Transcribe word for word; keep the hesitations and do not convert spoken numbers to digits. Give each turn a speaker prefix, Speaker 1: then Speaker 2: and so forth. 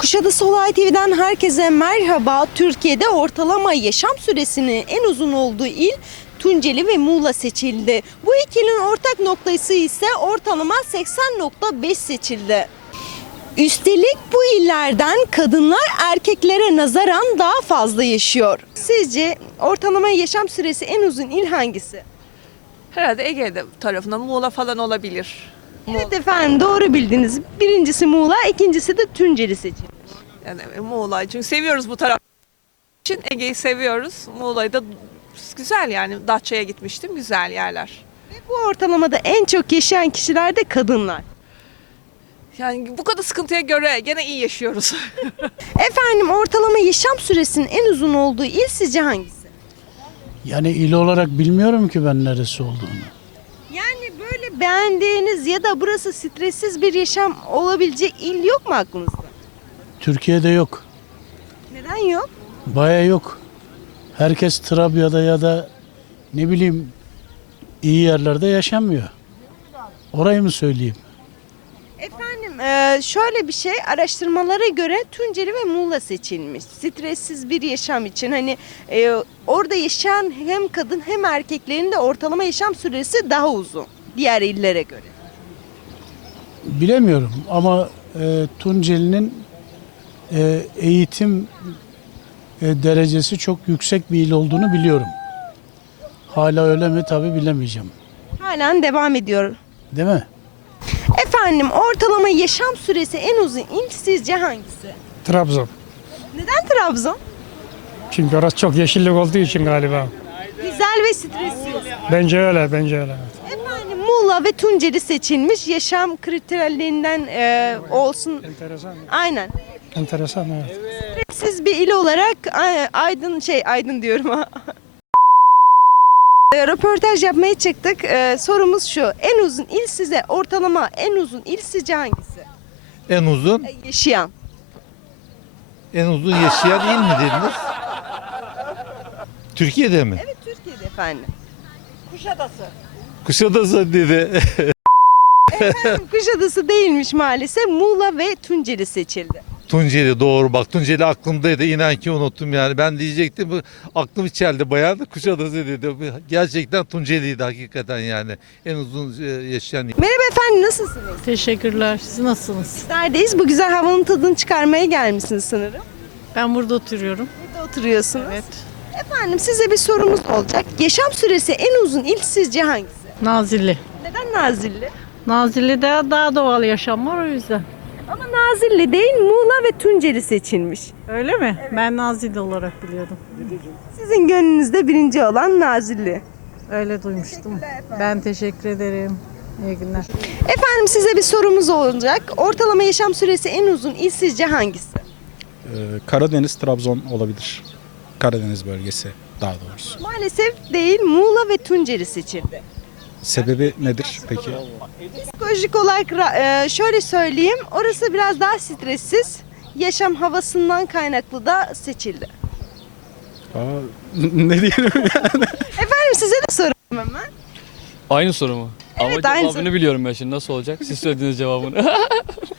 Speaker 1: Kuşadası Olay T V'den herkese merhaba. Türkiye'de ortalama yaşam süresinin en uzun olduğu il Tunceli ve Muğla seçildi. Bu ikilinin ortak noktası ise ortalama seksen nokta beş seçildi. Üstelik bu illerden kadınlar erkeklere nazaran daha fazla yaşıyor. Sizce ortalama yaşam süresi en uzun il hangisi?
Speaker 2: Herhalde Ege tarafında Muğla falan olabilir.
Speaker 1: Evet efendim, doğru bildiniz. Birincisi Muğla, ikincisi de Tunceli seçildi.
Speaker 2: Yani Muğla çünkü seviyoruz bu taraf için, Ege'yi seviyoruz. Muğla'yı da güzel, yani Datça'ya gitmiştim, güzel yerler.
Speaker 1: Ve bu ortalamada en çok yaşayan kişiler de kadınlar.
Speaker 2: Yani bu kadar sıkıntıya göre gene iyi yaşıyoruz.
Speaker 1: Efendim, ortalama yaşam süresinin en uzun olduğu il sizce hangisi?
Speaker 3: Yani il olarak bilmiyorum ki ben neresi olduğunu.
Speaker 1: Yani böyle beğendiğiniz ya da burası stressiz bir yaşam olabilecek il yok mu aklınızda?
Speaker 3: Türkiye'de yok.
Speaker 1: Neden yok?
Speaker 3: Baya yok. Herkes Trabya'da ya da ne bileyim iyi yerlerde yaşamıyor. Orayı mı söyleyeyim?
Speaker 1: Efendim eee, şöyle bir şey, araştırmalara göre Tunceli ve Muğla seçilmiş. Stressiz bir yaşam için hani eee, orada yaşayan hem kadın hem erkeklerin de ortalama yaşam süresi daha uzun diğer illere göre.
Speaker 3: Bilemiyorum ama e, Tunceli'nin e, eğitim e, derecesi çok yüksek bir il olduğunu biliyorum. Hala öyle mi tabii bilemeyeceğim.
Speaker 1: Halen devam ediyor.
Speaker 3: Değil mi?
Speaker 1: Efendim, ortalama yaşam süresi en uzun il sizce hangisi?
Speaker 4: Trabzon.
Speaker 1: Neden Trabzon?
Speaker 4: Çünkü orası çok yeşillik olduğu için galiba.
Speaker 1: Güzel ve stressiz.
Speaker 4: Bence öyle, bence öyle.
Speaker 1: Efendim, Muğla ve Tunceli seçilmiş yaşam kriterlerinden e, olsun.
Speaker 4: Enteresan.
Speaker 1: Aynen.
Speaker 4: Enteresan, evet.
Speaker 1: Siz bir il olarak a- Aydın şey Aydın diyorum ha. E, Röportaj yapmaya çıktık. E, sorumuz şu. En uzun il size ortalama en uzun il sizce hangisi?
Speaker 5: En uzun,
Speaker 1: E, yaşayan.
Speaker 5: en uzun yaşayan il mi dediniz? Türkiye'de mi?
Speaker 1: Evet, Türkiye'de efendim.
Speaker 5: Kuşadası dedi.
Speaker 1: Efendim, Kuşadası değilmiş maalesef. Muğla ve Tunceli seçildi.
Speaker 5: Tunceli doğru bak. Tunceli aklımdaydı. İnan ki unuttum yani. Ben diyecektim bu aklım içeride bayağı da Kuşadası dedi. Gerçekten Tunceli'ydi hakikaten yani. En uzun e, yaşayan il.
Speaker 1: Merhaba efendim, nasılsınız?
Speaker 6: Teşekkürler. Siz nasılsınız?
Speaker 1: Neredeyiz? Bu güzel havanın tadını çıkarmaya gelmişsiniz sanırım.
Speaker 6: Ben burada oturuyorum.
Speaker 1: Burada oturuyorsunuz.
Speaker 6: Evet.
Speaker 1: Efendim, size bir sorumuz olacak. Yaşam süresi en uzun il sizce hangisi?
Speaker 6: Nazilli.
Speaker 1: Neden Nazilli?
Speaker 6: Nazilli'de daha doğal yaşam var o yüzden.
Speaker 1: Ama Nazilli değil, Muğla ve Tunceli seçilmiş.
Speaker 6: Öyle mi? Ben Nazilli olarak biliyordum.
Speaker 1: Sizin gönlünüzde birinci olan Nazilli.
Speaker 6: Öyle duymuştum. Ben teşekkür ederim. İyi günler.
Speaker 1: Efendim, size bir sorumuz olacak. Ortalama yaşam süresi en uzun il sizce hangisi?
Speaker 7: Ee, Karadeniz, Trabzon olabilir. Karadeniz bölgesi daha doğrusu.
Speaker 1: Maalesef değil, Muğla ve Tunceli seçildi.
Speaker 7: Sebebi nedir peki?
Speaker 1: Psikolojik olarak ra- e, şöyle söyleyeyim, orası biraz daha stressiz. Yaşam havasından kaynaklı da seçildi.
Speaker 7: Aa, ne diyelim yani?
Speaker 1: Efendim, size de sorayım hemen.
Speaker 8: Aynı soru mu?
Speaker 1: Evet,
Speaker 8: Ama
Speaker 1: aynı
Speaker 8: cevabını
Speaker 1: soru.
Speaker 8: biliyorum ben şimdi, nasıl olacak? Siz söylediğiniz cevabını.